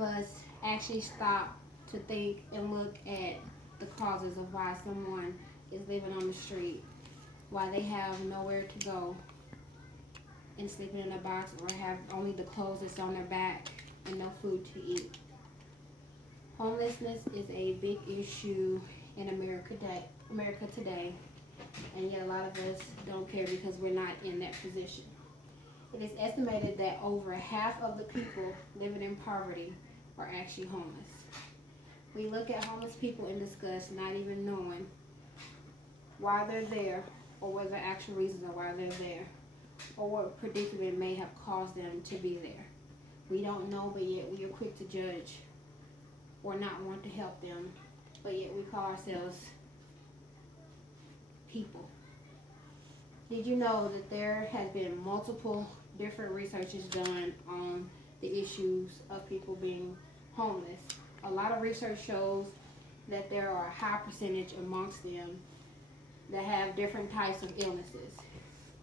of us actually stop to think and look at the causes of why someone is living on the street, why they have nowhere to go and sleeping in a box or have only the clothes that's on their back and no food to eat. Homelessness is a big issue in America today, and yet a lot of us don't care because we're not in that position. It is estimated that over half of the people living in poverty are actually homeless. We look at homeless people in disgust, not even knowing why they're there or what the actual reasons are why they're there or what predicament may have caused them to be there. We don't know, but yet we are quick to judge or not want to help them, but yet we call ourselves people. Did you know that there has been multiple different researches done on the issues of people being homeless? A lot of research shows that there are a high percentage amongst them that have different types of illnesses.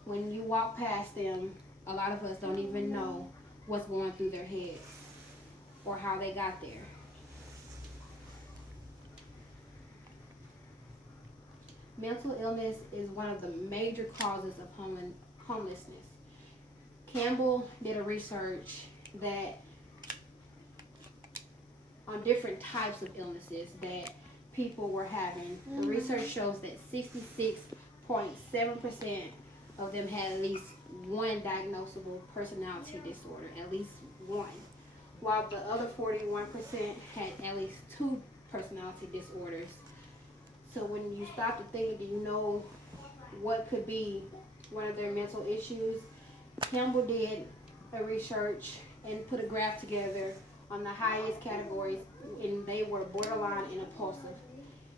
When you walk past them, a lot of us don't even know what's going through their heads or how they got there. Mental illness is one of the major causes of homelessness. Campbell did a research that on different types of illnesses that people were having. The research shows that 66.7% of them had at least one diagnosable personality disorder, at least one, while the other 41% had at least two personality disorders. So when you stop to think, do you know what could be one of their mental issues? Campbell did a research and put a graph together on the highest categories, and they were borderline and impulsive.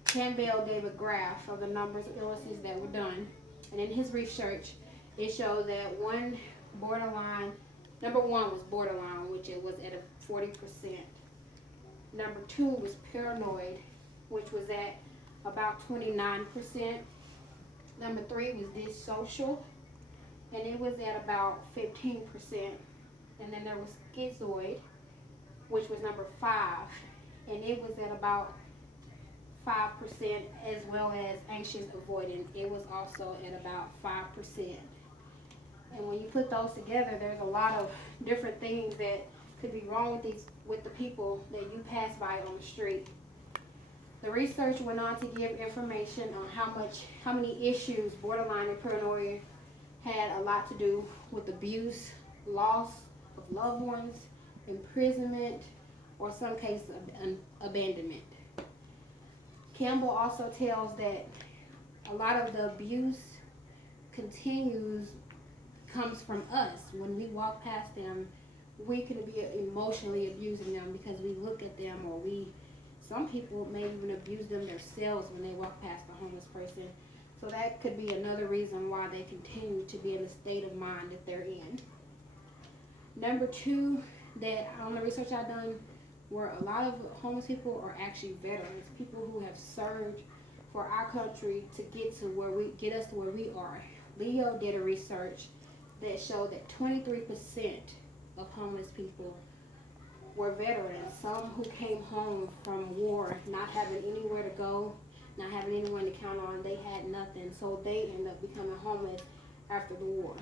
Campbell gave a graph of the numbers of illnesses that were done, and in his research, it showed that number one was borderline, which it was at a 40%. Number two was paranoid, which was at about 29%. Number three was dissocial, and it was at about 15%. And then there was schizoid, which was number 5, and it was at about 5%, as well as anxious avoidant. It was also at about 5%. And when you put those together, there's a lot of different things that could be wrong with the people that you pass by on the street. The research went on to give information on how many issues borderline and paranoia had a lot to do with abuse, loss of loved ones, imprisonment, or some cases of abandonment. Campbell also tells that a lot of the abuse comes from us. When we walk past them, we could be emotionally abusing them because we look at them, or some people may even abuse them themselves when they walk past a homeless person. So that could be another reason why they continue to be in the state of mind that they're in. Number two, that on the research I've done, where a lot of homeless people are actually veterans, people who have served for our country to get us to where we are. Leo did a research that showed that 23% of homeless people were veterans, some who came home from war, not having anywhere to go, not having anyone to count on. They had nothing, so they end up becoming homeless after the war.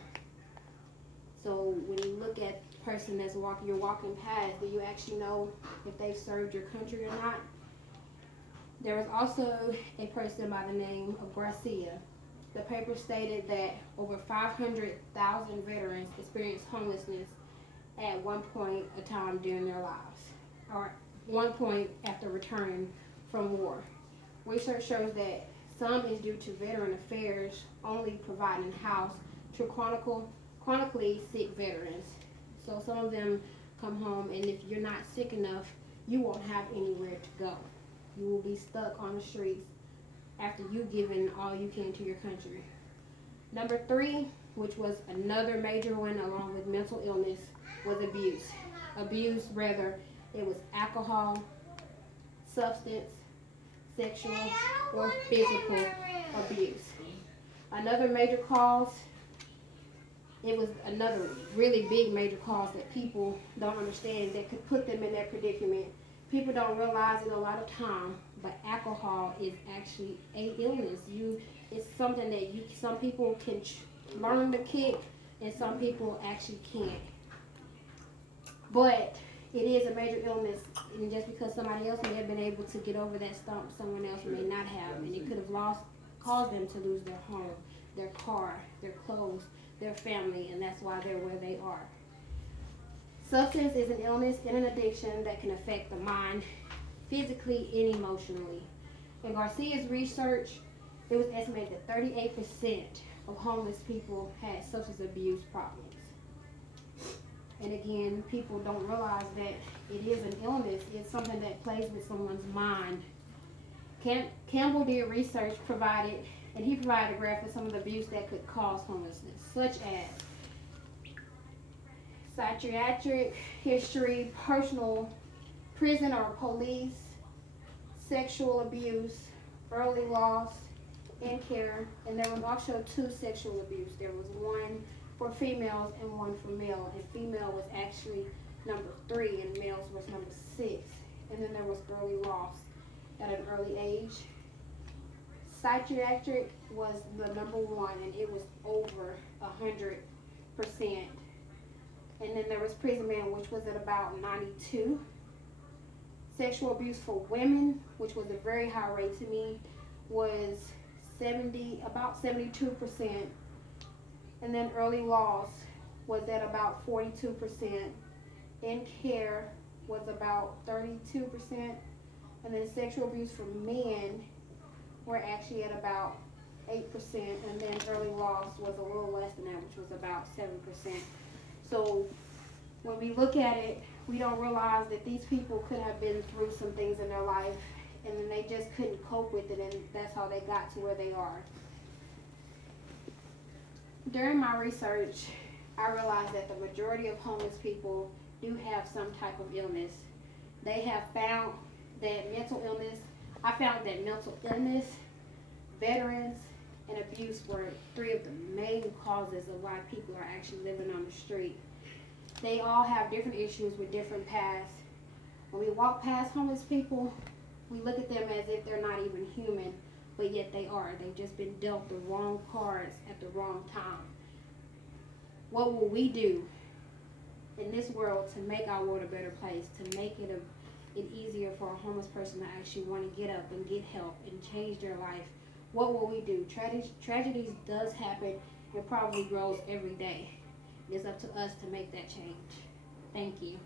So when you look at the person you're walking past, do you actually know if they've served your country or not? There was also a person by the name of Garcia. The paper stated that over 500,000 veterans experienced homelessness at one point in time during their lives, or one point after returning from war. Research shows that some is due to Veteran Affairs only providing house to chronically sick veterans. So some of them come home, and if you're not sick enough, you won't have anywhere to go. You will be stuck on the streets after you've given all you can to your country. Number 3, which was another major one along with mental illness, was abuse. It was alcohol, substance, sexual, or physical abuse. Another major cause it was another really big major cause that people don't understand that could put them in that predicament. People don't realize it a lot of time, but alcohol is actually a illness. It's something that some people can learn to kick, and some people actually can't. But it is a major illness, and just because somebody else may have been able to get over that stump, someone else may not have, and it could have caused them to lose their home, their car, their clothes, their family, and that's why they're where they are. Substance is an illness and an addiction that can affect the mind physically and emotionally. In Garcia's research, it was estimated that 38% of homeless people had substance abuse problems. And again, people don't realize that it is an illness. It's something that plays with someone's mind. Campbell did research and he provided a graph of some of the abuse that could cause homelessness, such as psychiatric history, personal, prison or police, sexual abuse, early loss, in care, and there was also 2 sexual abuse. There was one for females and one for male, and female was actually number 3 and males was number 6. And then there was early loss at an early age. Psychiatric was the number 1, and it was over 100%. And then there was prison man, which was at about 92. Sexual abuse for women, which was a very high rate to me, was about 72%. And then early loss was at about 42%. In care was about 32%. And then sexual abuse for men were actually at about 8%. And then early loss was a little less than that, which was about 7%. So when we look at it, we don't realize that these people could have been through some things in their life, and then they just couldn't cope with it, and that's how they got to where they are. During my research, I realized that the majority of homeless people do have some type of illness. They have found that mental illness, veterans, and abuse were 3 of the main causes of why people are actually living on the street. They all have different issues with different paths. When we walk past homeless people, we look at them as if they're not even human, but yet they are. They've just been dealt the wrong cards at the wrong time. What will we do in this world to make our world a better place, to make it easier for a homeless person to actually want to get up and get help and change their life? What will we do? Tragedies does happen and probably grows every day. It's up to us to make that change. Thank you.